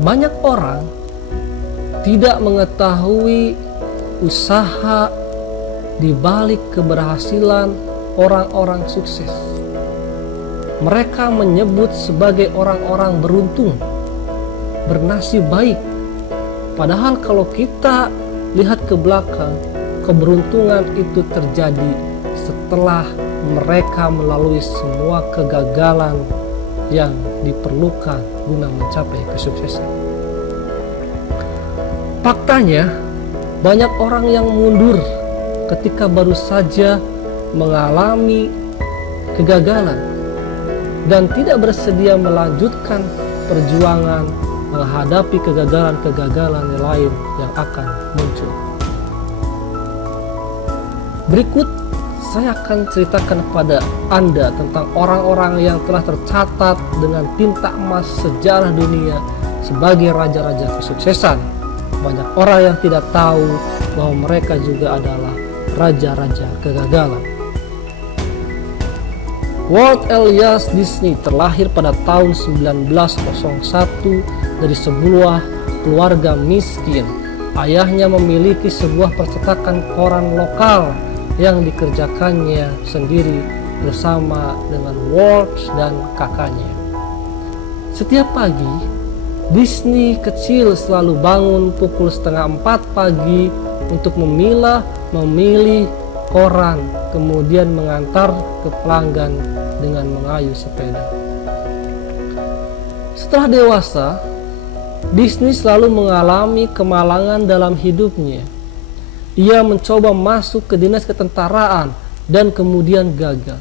Banyak orang tidak mengetahui usaha di balik keberhasilan orang-orang sukses. Mereka menyebut sebagai orang-orang beruntung, bernasib baik. Padahal kalau kita lihat ke belakang, keberuntungan itu terjadi setelah mereka melalui semua kegagalan yang diperlukan guna mencapai kesuksesan. Faktanya, banyak orang yang mundur ketika baru saja mengalami kegagalan dan tidak bersedia melanjutkan perjuangan menghadapi kegagalan-kegagalan lain yang akan muncul. Berikut saya akan ceritakan kepada Anda tentang orang-orang yang telah tercatat dengan tinta emas sejarah dunia sebagai raja-raja kesuksesan. Banyak orang yang tidak tahu bahwa mereka juga adalah raja-raja kegagalan. Walt Elias Disney terlahir pada tahun 1901 dari sebuah keluarga miskin. Ayahnya memiliki sebuah percetakan koran lokal yang dikerjakannya sendiri bersama dengan Walt dan kakaknya. Setiap pagi, Disney kecil selalu bangun pukul 3:30 pagi untuk memilih koran, kemudian mengantar ke pelanggan dengan mengayuh sepeda. Setelah dewasa, Disney selalu mengalami kemalangan dalam hidupnya. Ia mencoba masuk ke dinas ketentaraan dan kemudian gagal.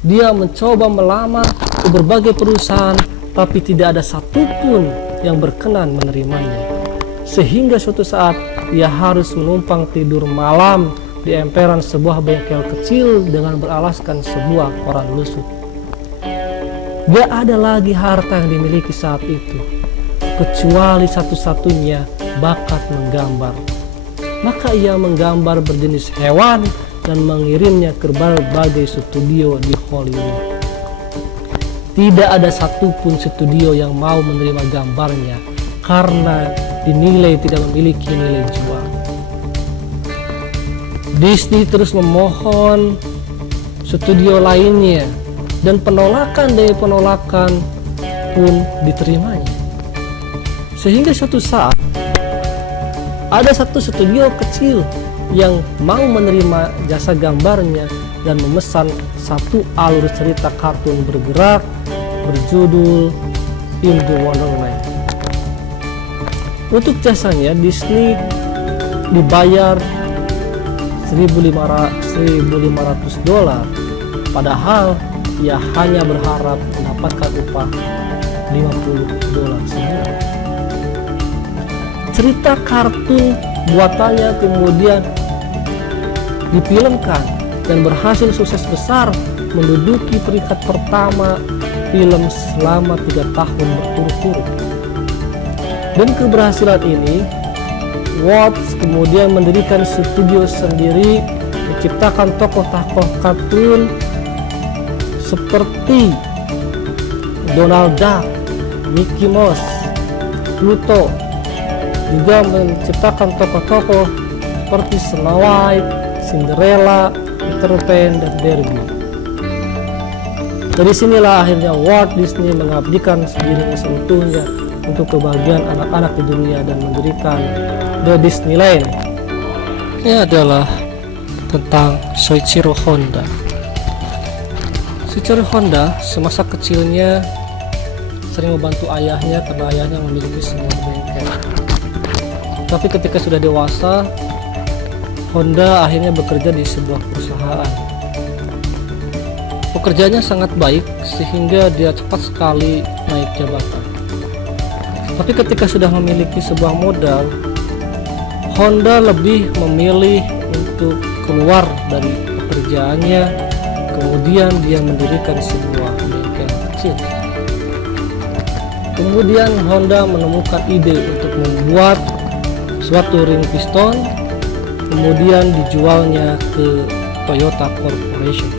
Dia mencoba melamar ke berbagai perusahaan, tapi tidak ada satupun yang berkenan menerimanya. Sehingga suatu saat ia harus menumpang tidur malam di emperan sebuah bengkel kecil dengan beralaskan sebuah koran lusut. Gak ada lagi harta yang dimiliki saat itu, kecuali satu-satunya bakat menggambar. Maka ia menggambar berjenis hewan dan mengirimnya ke berbagai studio di Hollywood. Tidak ada satupun studio yang mau menerima gambarnya karena dinilai tidak memiliki nilai jual. Disney terus memohon studio lainnya dan penolakan demi penolakan pun diterimanya. Sehingga suatu saat ada satu studio kecil yang mau menerima jasa gambarnya dan memesan satu alur cerita kartun bergerak berjudul In the Wonderland. Untuk jasanya Disney dibayar $1.500, padahal ia hanya berharap mendapatkan upah $50 sebulan. Cerita kartun buatannya kemudian difilmkan dan berhasil sukses besar, menduduki peringkat pertama film selama 3 tahun berturut-turut. Dan keberhasilan ini, Walt kemudian mendirikan studio sendiri, menciptakan tokoh-tokoh kartun seperti Donald Duck, Mickey Mouse, Pluto, juga menciptakan tokoh-tokoh seperti Snow White, Cinderella, Peter Pan, dan Barbie. Dari sinilah akhirnya Walt Disney mengabdikan sedikit seutuhnya untuk kebahagiaan anak-anak di dunia dan mendirikan The Disneyland. Ini adalah tentang Soichiro Honda. Soichiro Honda semasa kecilnya sering membantu ayahnya karena ayahnya memiliki sebuah bengkel. Tapi ketika sudah dewasa, Honda akhirnya bekerja di sebuah perusahaan. Pekerjaannya sangat baik sehingga dia cepat sekali naik jabatan. Tapi ketika sudah memiliki sebuah modal, Honda lebih memilih untuk keluar dari pekerjaannya, kemudian dia mendirikan sebuah bengkel kecil. Kemudian Honda menemukan ide untuk membuat suatu ring piston, kemudian dijualnya ke Toyota Corporation.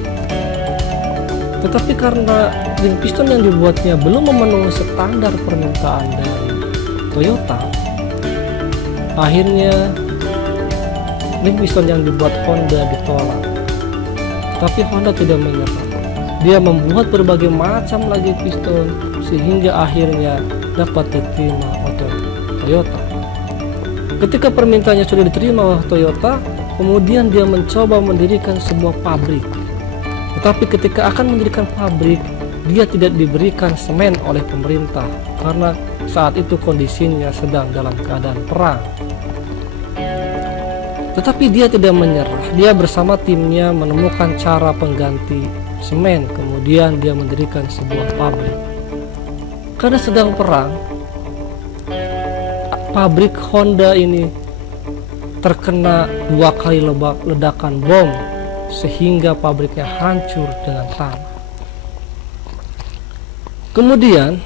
Tetapi karena ring piston yang dibuatnya belum memenuhi standar permintaan dari Toyota, akhirnya link piston yang dibuat Honda ditolak. Tapi Honda tidak menyerah. Dia membuat berbagai macam lagi piston sehingga akhirnya dapat diterima oleh Toyota. Ketika permintaannya sudah diterima oleh Toyota, kemudian dia mencoba mendirikan sebuah pabrik. Tetapi ketika akan mendirikan pabrik, dia tidak diberikan semen oleh pemerintah karena saat itu kondisinya sedang dalam keadaan perang. Tetapi dia tidak menyerah. Dia bersama timnya menemukan cara pengganti semen. Kemudian dia mendirikan sebuah pabrik. Karena sedang perang, pabrik Honda ini terkena 2 kali ledakan bom sehingga pabriknya hancur dengan tanah. Kemudian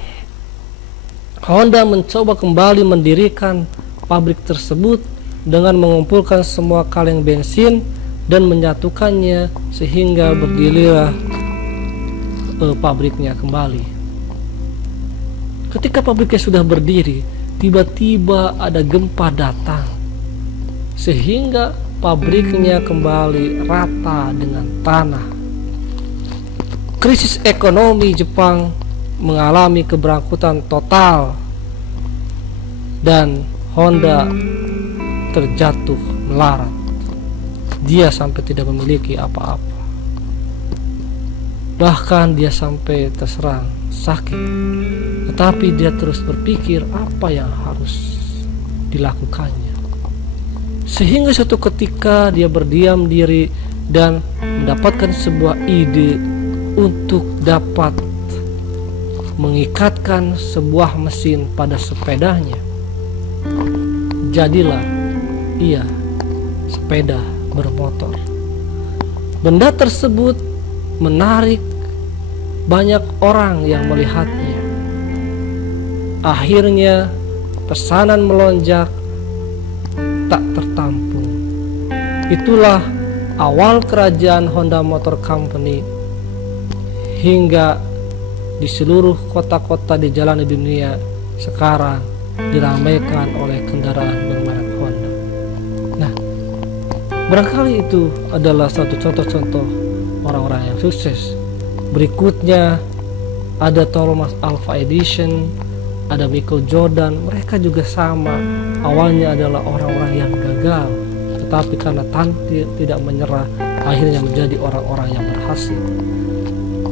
Honda mencoba kembali mendirikan pabrik tersebut dengan mengumpulkan semua kaleng bensin dan menyatukannya sehingga berdirilah pabriknya kembali. Ketika pabriknya sudah berdiri, tiba-tiba ada gempa datang sehingga pabriknya kembali rata dengan tanah. Krisis ekonomi Jepang mengalami keberangkutan total dan Honda terjatuh melarat. Dia sampai tidak memiliki apa-apa. Bahkan dia sampai terserang sakit. Tetapi dia terus berpikir apa yang harus dilakukannya. Sehingga suatu ketika dia berdiam diri dan mendapatkan sebuah ide untuk dapat mengikatkan sebuah mesin pada sepedanya. Jadilah ia sepeda bermotor. Benda tersebut menarik banyak orang yang melihatnya. Akhirnya pesanan melonjak tak tertampung. Itulah awal kerajaan Honda Motor Company hingga di seluruh kota-kota di jalan di dunia sekarang diramaikan oleh kendaraan bermerek Honda. Nah, barangkali itu adalah satu contoh-contoh orang-orang yang sukses. Berikutnya ada Thomas Alva Edison, ada Michael Jordan. Mereka juga sama, awalnya adalah orang-orang yang gagal, tetapi karena tidak menyerah, akhirnya menjadi orang-orang yang berhasil.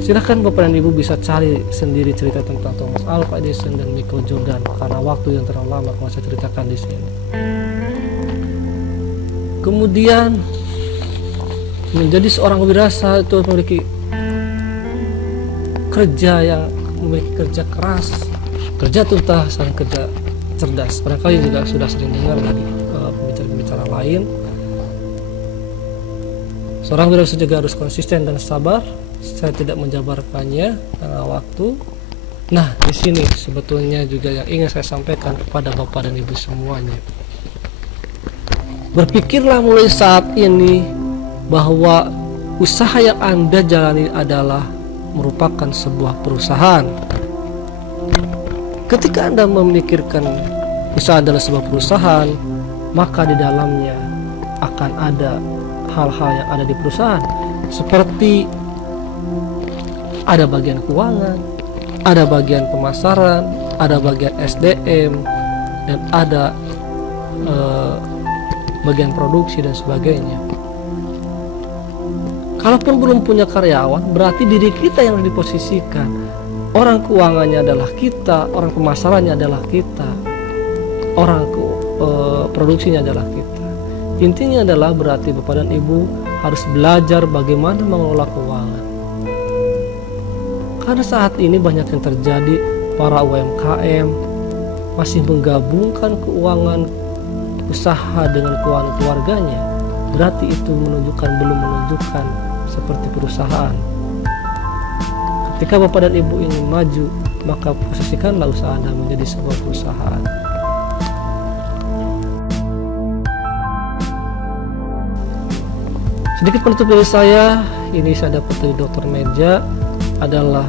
Silahkan Bapak dan Ibu bisa cari sendiri cerita tentang Thomas Alva Edison dan Michael Jordan, karena waktu yang terlalu lama kalau saya ceritakan di sini. Kemudian menjadi seorang wirausaha itu memiliki kerja keras, kerja tuntas, dan kerja cerdas. Barangkali juga sudah sering dengar dari pembicara-pembicara lain. Seorang wirausaha juga harus konsisten dan sabar. Saya tidak menjabarkannya karena waktu. Nah, di sini sebetulnya juga yang ingin saya sampaikan kepada Bapak dan Ibu semuanya. Berpikirlah mulai saat ini bahwa usaha yang Anda jalani adalah merupakan sebuah perusahaan. Ketika Anda memikirkan usaha adalah sebuah perusahaan, maka di dalamnya akan ada hal-hal yang ada di perusahaan, seperti ada bagian keuangan, ada bagian pemasaran, ada bagian SDM, dan ada bagian produksi dan sebagainya. Kalaupun belum punya karyawan, berarti diri kita yang diposisikan. Orang keuangannya adalah kita, orang pemasarannya adalah kita, orang produksinya adalah kita. Intinya adalah berarti Bapak dan Ibu harus belajar bagaimana mengelola keuangan. Karena saat ini banyak yang terjadi, para UMKM masih menggabungkan keuangan usaha dengan keuangan keluarganya. Berarti itu belum menunjukkan seperti perusahaan. Ketika Bapak dan Ibu ingin maju, maka posisikanlah usaha Anda menjadi sebuah perusahaan. Sedikit penutup dari saya, ini saya dapat dari Dr. Meja, adalah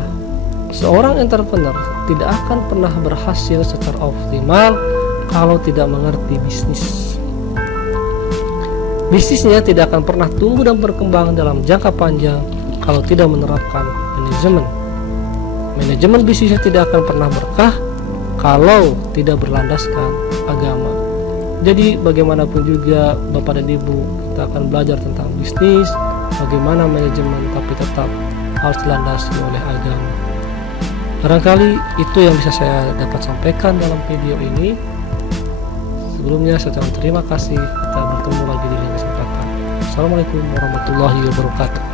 seorang entrepreneur tidak akan pernah berhasil secara optimal kalau tidak mengerti bisnis. Bisnisnya tidak akan pernah tumbuh dan berkembang dalam jangka panjang kalau tidak menerapkan manajemen. Manajemen bisnisnya tidak akan pernah berkah kalau tidak berlandaskan agama. Jadi bagaimanapun juga Bapak dan Ibu, kita akan belajar tentang bisnis, bagaimana manajemen, tapi tetap harus dilandasi oleh agama. Barangkali itu yang bisa saya dapat sampaikan dalam video ini. Sebelumnya saya ucapkan terima kasih. Kita bertemu lagi di lain kesempatan. Assalamualaikum warahmatullahi wabarakatuh.